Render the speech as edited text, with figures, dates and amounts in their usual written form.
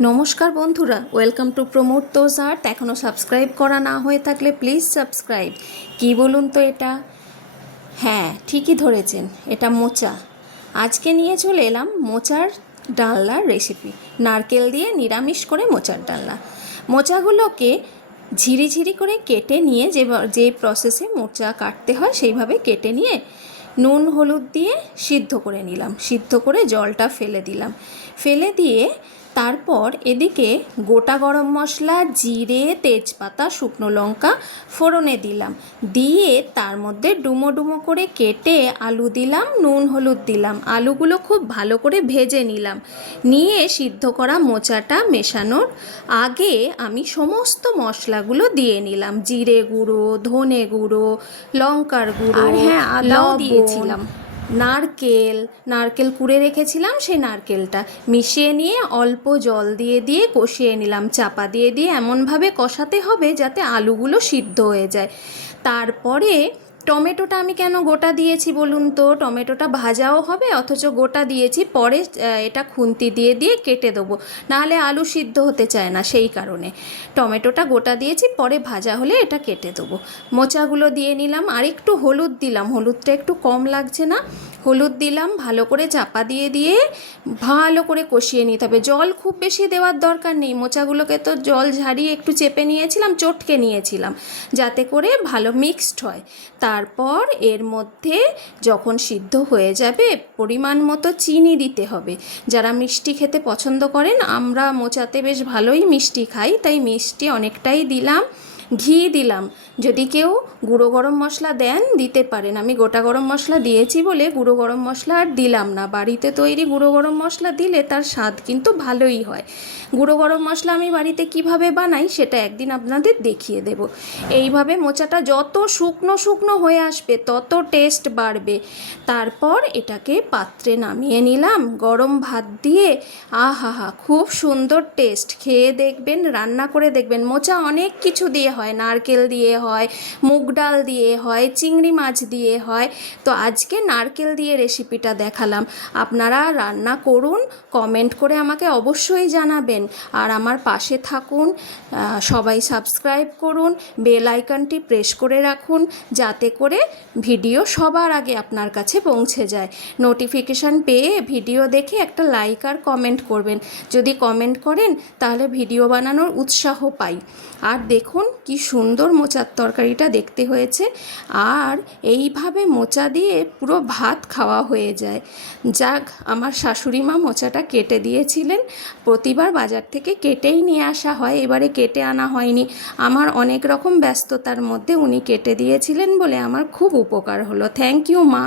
নমস্কার বন্ধুরা, welcome to promote those art. এখনও সাবস্ক্রাইব করা না হয়ে থাকলে প্লিজ সাবস্ক্রাইব। কি বলুন তো এটা? হ্যাঁ, ঠিকই ধরেছেন, এটা মোচা। আজকে নিয়ে চলে এলাম মোচার ডালনার রেসিপি। নারকেল দিয়ে নিরামিষ করে মোচার ডালনা। মোচাগুলোকে ঝিরিঝিরি করে কেটে নিয়ে যে প্রসেসে মোচা কাটতে হয় সেইভাবে কেটে নিয়ে নুন হলুদ দিয়ে সিদ্ধ করে নিলাম। সিদ্ধ করে জলটা ফেলে দিলাম। ফেলে দিয়ে তারপর এদিকে গোটা গরম মশলা, জিরে, তেজপাতা, শুকনো লঙ্কা ফোড়নে দিলাম। দিয়ে তার মধ্যে ডুমো ডুমো করে কেটে আলু দিলাম, নুন হলুদ দিলাম। আলুগুলো খুব ভালো করে ভেজে নিলাম। নিয়ে সিদ্ধ করা মোচাটা মেশানোর আগে আমি সমস্ত মশলাগুলো দিয়ে নিলাম। জিরে গুঁড়ো, ধনে গুঁড়ো, লঙ্কার গুঁড়ো, আর হ্যাঁ, আদাও দিয়েছিলাম। নারকেল কুড়ে রেখেছিলাম, সেই নারকেলটা মিশিয়ে নিয়ে অল্প জল দিয়ে দিয়ে কষিয়ে নিলাম। চাপা দিয়ে দিয়ে এমনভাবে কষাতে হবে যাতে আলুগুলো সিদ্ধ হয়ে যায়। তারপরে টমেটোটা আমি কেন গোটা দিয়েছি বলুন তো? টমেটোটা ভাজাও হবে, অথচ গোটা দিয়েছি। পরে এটা খুন্তি দিয়ে দিয়ে কেটে দেবো, নাহলে আলু সিদ্ধ হতে চায় না, সেই কারণে টমেটোটা গোটা দিয়েছি। পরে ভাজা হলে এটা কেটে দেবো। মোচাগুলো দিয়ে নিলাম। আর একটু হলুদ দিলাম, হলুদটা একটু কম লাগছে না, হলুদ দিলাম। ভালো করে চাপা দিয়ে দিয়ে ভালো করে কষিয়ে নিতে হবে। জল খুব বেশি দেওয়ার দরকার নেই। মোচাগুলোকে তো জল ঝারিয়ে একটু চেপে নিয়েছিলাম, চটকে নিয়েছিলাম, যাতে করে ভালো মিক্সড হয়। তারপর এর মধ্যে যখন সিদ্ধ হয়ে যাবে পরিমাণ মতো চিনি দিতে হবে। যারা মিষ্টি খেতে পছন্দ করেন, আমরা মোচাতে বেশ ভালোই মিষ্টি খাই, তাই মিষ্টি অনেকটাই দিলাম। ঘি দিলাম। যদি কেউ গুঁড়ো গরম মশলা দেন দিতে পারেন। আমি গোটা গরম মশলা দিয়েছি বলে গুঁড়ো গরম মশলা আর দিলাম না। বাড়িতে তৈরি গুঁড়ো গরম মশলা দিলে তার স্বাদ কিন্তু ভালোই হয়। গুঁড়ো গরম মশলা আমি বাড়িতে কিভাবে বানাই সেটা একদিন আপনাদের দেখিয়ে দেব। এইভাবে মোচাটা যত শুকনো শুকনো হয়ে আসবে তত টেস্ট বাড়বে। তারপর এটাকে পাত্রে নামিয়ে নিলাম গরম ভাত দিয়ে। আহা, খুব সুন্দর টেস্ট। খেয়ে দেখবেন, রান্না করে দেখবেন। মোচা অনেক কিছু দিয়ে হয়, নারকেল দিয়ে হয়, মুগ ডাল দিয়ে হয়, চিংড়ি মাছ দিয়ে হয়। তো আজকে নারকেল দিয়ে রেসিপিটা দেখালাম। আপনারা রান্না করুন, কমেন্ট করে আমাকে অবশ্যই জানাবেন। আর আমার পাশে থাকুন, সবাই সাবস্ক্রাইব করুন, বেল আইকনটি প্রেস করে রাখুন, যাতে করে ভিডিও সবার আগে আপনার কাছে পৌঁছে যায়। নোটিফিকেশান পেয়ে ভিডিও দেখে একটা লাইক আর কমেন্ট করবেন। যদি কমেন্ট করেন তাহলে ভিডিও বানানোর উৎসাহ পাই। আর দেখুন কি সুন্দর মোচার তরকারিটা দেখতে হয়েছে। আর এইভাবে মোচা দিয়ে পুরো ভাত খাওয়া হয়ে যায়। যাক, আমার শাশুড়ি মা মোচাটা কেটে দিয়েছিলেন। প্রতিবার বাজার থেকে কেটেই নিয়ে আসা হয়, এবারে কেটে আনা হয়নি। আমার অনেক রকম ব্যস্ততার মধ্যে উনি কেটে দিয়েছিলেন বলে আমার খুব উপকার হলো। থ্যাংক ইউ মা।